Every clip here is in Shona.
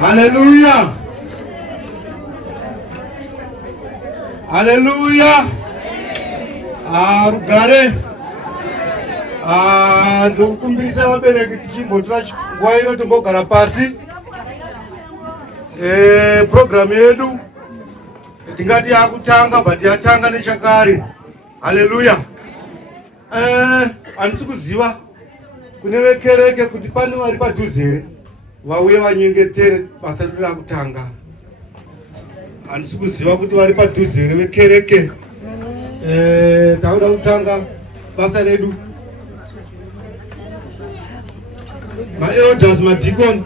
Hallelujah. Hallelujah. Rugare. Ndokumbirisa vabereki tichimbotora nguva ino tombogara pasi. Program yedu tingati yakutanga but yatanga nechakare. Hallelujah. Handisi kuziva kune vekereke kuti pane vari padhuze here vauye vanyengetere basa redu rakutanga. Handisi kuziva kuti vari padhuze here vekereke tauda kutanga basa redu. Elders madikon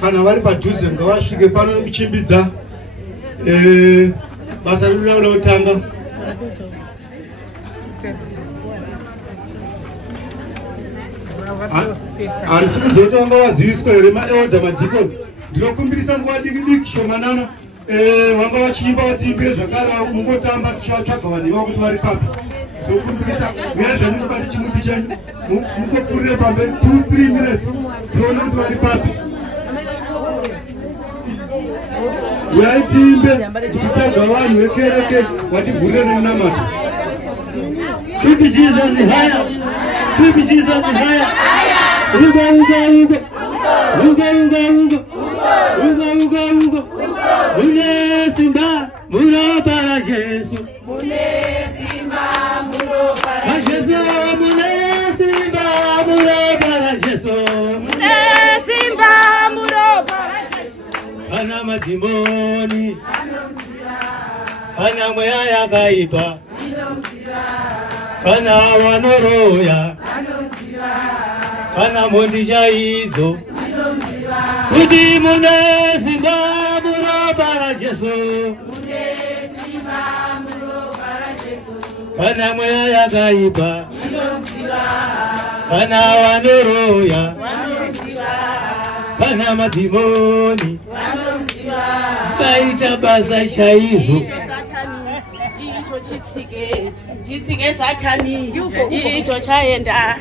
kana vari padhuze ngavasvike pano nekuchimbidza basa redu rauda kutanga. Handisi kuzoti vanga vaziviswa here maelder madikon. Ndinokumbirisa nguva diki shomanana vanga vachiimba vatiimbire zvakare mungotamba tichatsvaga vanhu ivavo kuti vari papi. Ndinokumbirisa uyai zvenyu mubate chimuti chenyu mungopfuurire pamberi 2-3 minutes tione kuti vari papi. Uyai tiimbe tichitsvaga vanhu vekereke vativhurire nemunamato. Keep Jesus higher. Keep Jesus higher. Uga uga uga. Uga uga uga. Uga uga uga. Mune simba muro para Yesu. Mune simba muro para Yesu. Mune simba muro para Yesu. Mune simba muro para Yesu. Kana madimoni. Kana moya yakaipa. Kana wanoroya. Kana mondisha idzo. Kuti mune simba muro para Yesu. Mune simba muro para Yesu. Kana moya yakaipa. Kana wanoroya. Kana madimoni. Taita basa chaizvo. Chitsike satani icho chaenda.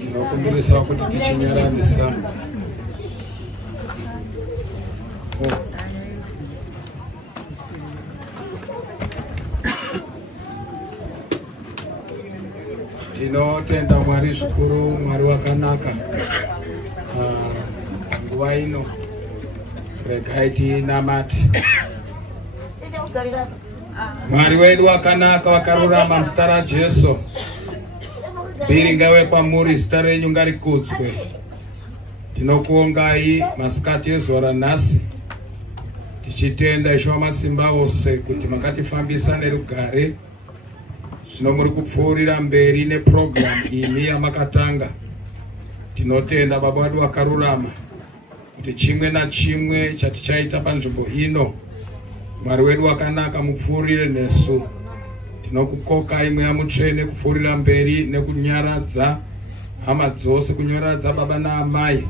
Tinokumbirisa kuti tichinyaradisa tinotenda Mwari zvikuru, Mwari wakanaka. Nguva ino regai tinamate. Mwari wedu wakanaka wakarurama muzita raJesu. Mbiri ngawe kwamuri, zita renyu ngarikudzwe. Tinokuongai masikati ezuva ranhasi, tichitenda Ishe wamasimba ose kuti makatifambisa nerugare. Zvino muri kupfuurira mberi neprogramu ini yamakatanga. Tinotenda Baba wedu wakarurama kuti chimwe nachimwe chatichaita panzvimbo ino, Mwari wedu wakanaka, mupfuurire nesu. Tinokukokai Mweya Mutsvene kupfuurira mberi nekunyaradza hama dzose, kunyaradza baba naamai,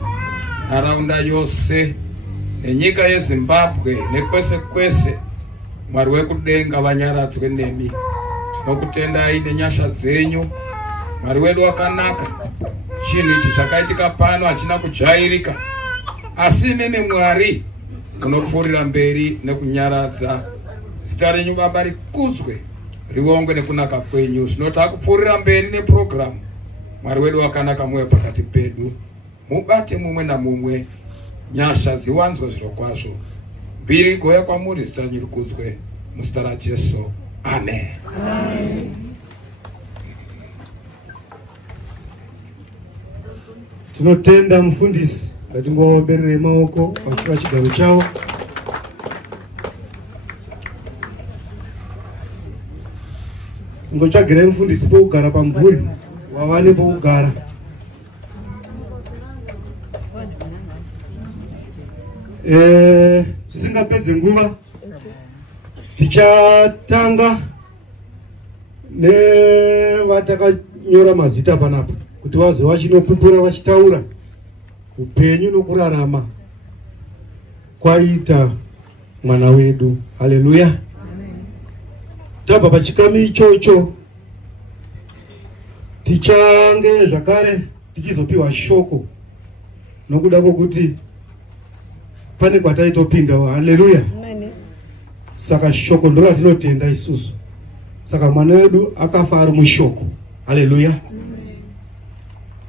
nharaunda yose nenyika yeZimbabwe nekwese kwese. Mwari wekudenga vanyaradzwe nemi. Tinokutendai nenyasha dzenyu, Mwari wedu wakanaka. Chinhu ichi chakaitika pano hachina kujairika, asi nemi Mwari munopfuurira mberi nekunyaradza. Zita renyu Baba rikudzwe, riongwe nekunaka kwenyu. Zvino takupfuurira mberi neprogramu. Mwari wedu wakanaka, muwe pakati pedu, mubate mumwe namumwe, nyasha dziwanzwe zviro kwazvo. Mbiri goya kwamuri, zita renyu rikudzwe, muzita raJesu. Amen. Amen. Tinotenda mufundisi, ngatingovaberere maoko pashuva chigaro chavo. Ngotsvagirai mufundisi pokugara pamvuri wavane pokugara. Tisingapedze nguva, tichatanga nevatakanyora mazita panapa kuti vazwe vachinopupura vachitaura upenyu nokurarama kwaita mwana wedu. Haleluya. Tabva pachikamu ichocho, tichange zvakare tichizopiwa shoko nokuda kwokuti pane kwataitopinda. Haleluya. Saka shoko ndo ratinotenda isusu. Saka mwana wedu akafa ari mushoko. Haleluya.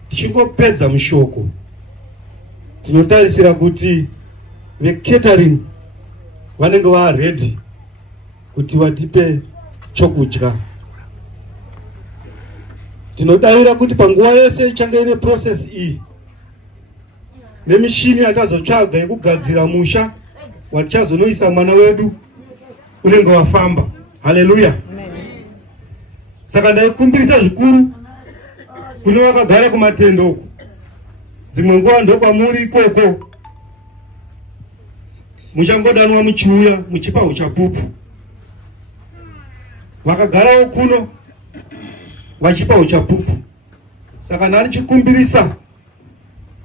Tichingopedza mushoko, tinotarisira kuti vecatering vanenge vaready kuti vatipe chokudya. Tinodavira kuti panguva yose ichange ine process iyi nemishini yatazotsvaga yekugadzira musha watichazonoisa mwana wedu unenge wafamba. Haleluya. Saka ndaikumbirisa zvikuru kune vakagara kumatendo uku, dzimwe nguva ndo kwamuri ikoko muchangodanwa muchiuya muchipa uchapupu. Vakagarawo kuno vachipa uchapupu. Saka nani chikumbirisa,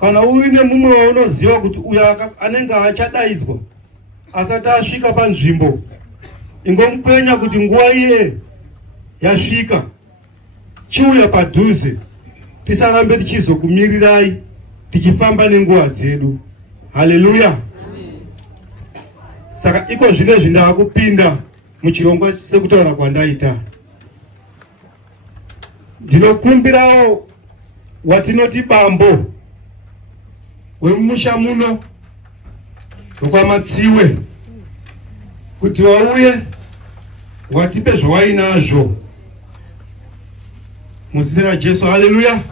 kana uri nemumwe waunoziva kuti uya anenge achadaidzwa asati asvika panzvimbo, ingomupenya kuti nguva iye yasvika, chiuya padhuze, tisarambe tichizokumirirai tichifamba nenguva dzedu. Haleluya. Saka iko zvinezvi ndakupinda muchirongwa sekutaura kwandaita. Ndinokumbirawo watinoti bambo wemusha muno nokwamatsiwe kuti wauye watipe zvawainazvo muzita raJesu. Haleluya.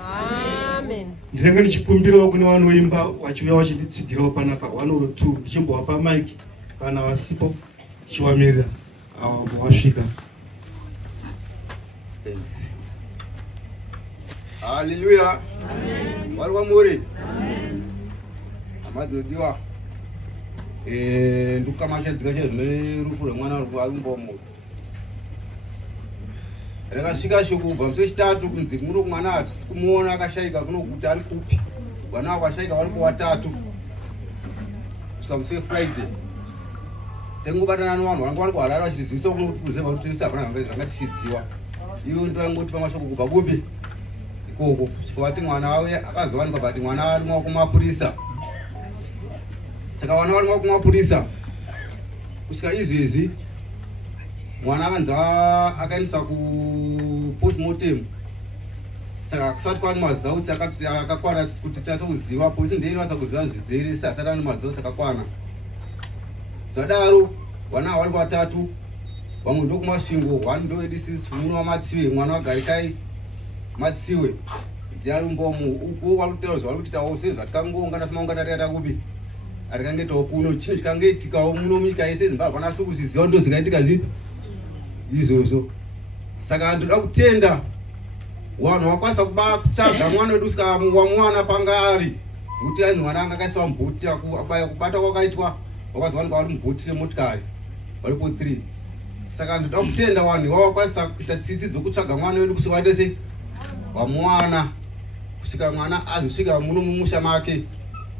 Amen. Ndinenge ndichikumbirawo kune vanoimba vachiuya vachititsigirawo panapa 102 ndichimbovapa maiki, kana vasipo tichivamirira avo vasvika. Haleluya. Mwari wamuri. Amadodiwa. Ndikukamashadzika chezvine rufu rwemwana rwarikumbomo. Rakasvika shoko kubva musi wechitatu kunzi muno mwana hatisi kumuona akashaika kuno kuti ari kupi. Vana vakashaika vari kuvatatu. Kusa musi weFriday. Tengobatana nevanhu vanga vari kuharara vachizivisa kuno kuti kuzeva kuti tiri sapana zvanga tichiziva. Ivo ndovaingoti pamashoko kubva kupi ikoko. Chikavati mwana wauye akazowanikwa bati mwana ari maoko mapurisa. Saka vana vari maoko mapurisa kusvika izvezvi mwana akanza akaendesa kupostmortem. Saka kusati kwari mazausi akakwana kuti tasa kuziva, polisi ndiye inasa kuziva zvizere asati ane mazausi akakwana. Zvadaro vana vari vatatu vamwe ndokumasvingo 1 ndoedisisi muno wamatsiwe mwana wagarikai matsiwe ndiarumbomu uko walutaura zvari kuti tausezva tikangoungana semaungana tikata kupi atikangetawo kuno chino chikangeiitikawo muno munyika yese zimbabwe hapana sikuziziva ndo zingaitika zvipi izvozvo saka andoda kutenda vanhu vakwanisa kutsvaga mwana wedu usikawamwana pangari kuti ainzi mwana anga akaisiwa mubhuti kubata kwakaitwa wakazowanika vari mubhuti remotikari varipo 3 saka ndoda kutenda vanhu vavakwanisa kuita tsitsi dzokutsvaga mwana wedu kusvika watese wamwana kusvika mwana azosvika muno mumusha make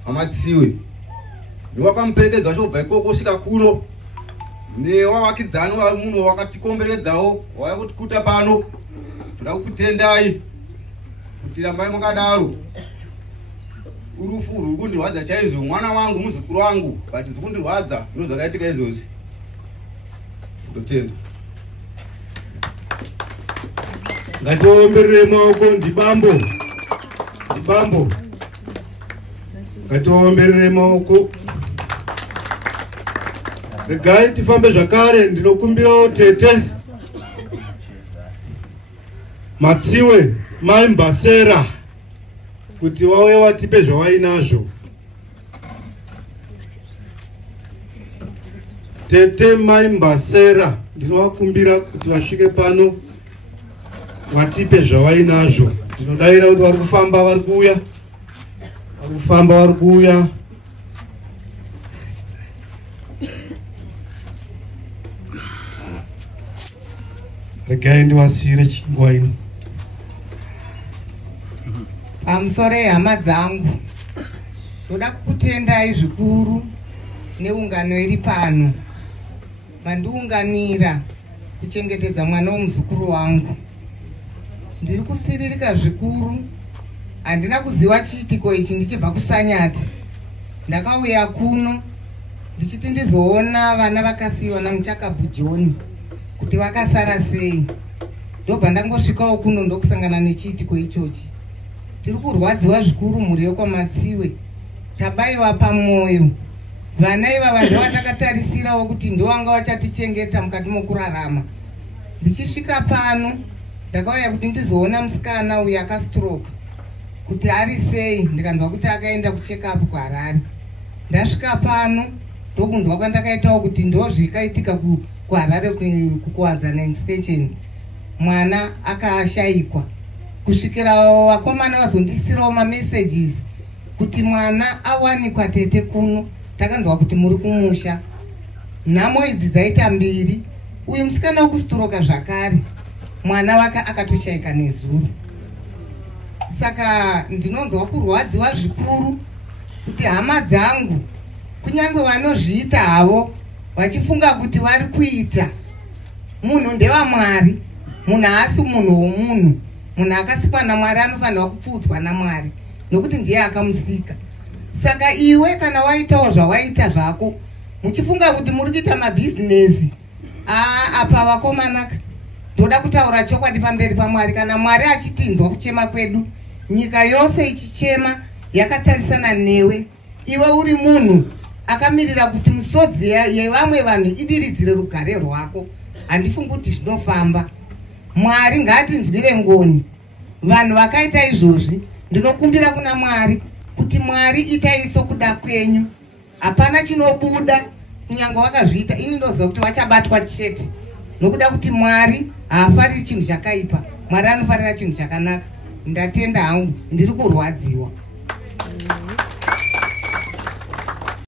vamatsiwe newakamuperekedza vachobva ikoko kusvika kuno newavakidzani vari muno wakatikomberedzawo waya kutikuta pano ndoda kukutendai kuti rambai makadaro urufu ruri kundirwadza chaizvo mwana wangu muzukuru wangu but zikundirwadza ndo zvakaitika izvozvi ndotenda ngatiomberere maoko ndibambo ngatiomberere maoko regai tifambe zvakare ndinokumbirawo tete Matsiwe Maimbasera kuti wawe watipe zvawainazvo. Tete Maimbasera ndinowakumbira kuti vasvike pano watipe zvawainazvo. Ndinodaira kuti vari kufamba vari kuuya. Regai ndiwasire chinguva ino. Pamusoro hama dzangu, ndoda kukutendai zvikuru neungano iri pano. Mandiunganira kuchengetedza mwana womuzukuru wangu. Ndiri kusiririka zvikuru. Handina kuziva chiitiko ichi ndichibva kuSanyati. Ndakauya kuno ndichiti ndizoona vana vakasiyiwa naMuchakabvu John kuti vakasara sei. Ndobva ndangosvikawo kuno ndokusangana nechiitiko ichochi. Tiri kurwadziwa zvikuru mhuri yokwaMatsiwe. Tabayiwa pamwoyo. Vana ivava ndovatakatarisirawo kuti ndovanga vachatichengeta mukati mokurarama. Ndichisvika pano ndakauya kuti ndizoona musikana uyu akastroke kuti ari sei. Ndikanzwa kuti akaenda kucheck-up kuHarare. Ndasvika pano ndokunzwa kwandakaitawo kuti ndozvikaitika kuHarare kukuwadzana extension. Mwana akashayikwa. Kusvikira vakomana vazondisirawo mamessages kuti mwana awanikwa tete kuno. Takanzwa kuti muri kumusha. Nhamo idzi dzaita 2. Uyu musikana wokustroka zvakare. Mwana wake akatoshayika nezuro. Saka ndinonzwa kurwadziwa zvikuru kuti hama dzangu kunyange vanozviita havo vachifunga kuti vari kuita. Munhu ndewaMwari. Munhu haasi munhu womunhu. Munhu akasikwa naMwari anofanirwa kupfuudzwa naMwari nokuti ndiye akamusika. Saka iwe kana waitawo zvawaita zvako muchifunga kuti muri kuita mabhizinesi apa vakomanaka, ndoda kutaura chokwadi pamberi paMwari. Kana Mwari achitinzwa kuchema kwedu, nyika yose ichichema yakatarisana newe, iwe uri munhu akamirira kuti misodzi yevamwe vanhu idiridzire rugare rwako, handifungi kuti zvinofamba. Mwari ngaatinzwire ngoni. Vanhu vakaita izvozvi ndinokumbira kuna Mwari kuti Mwari itai sokuda kwenyu. Hapana chinobuda kunyange wakazviita. Ini ndoziva kuti vachabatwa chete nokuda kuti Mwari haafariri chinhu chakaipa. Mwari anofarira chinhu chakanaka. Ndatenda hangu, ndiri kurwadziwa.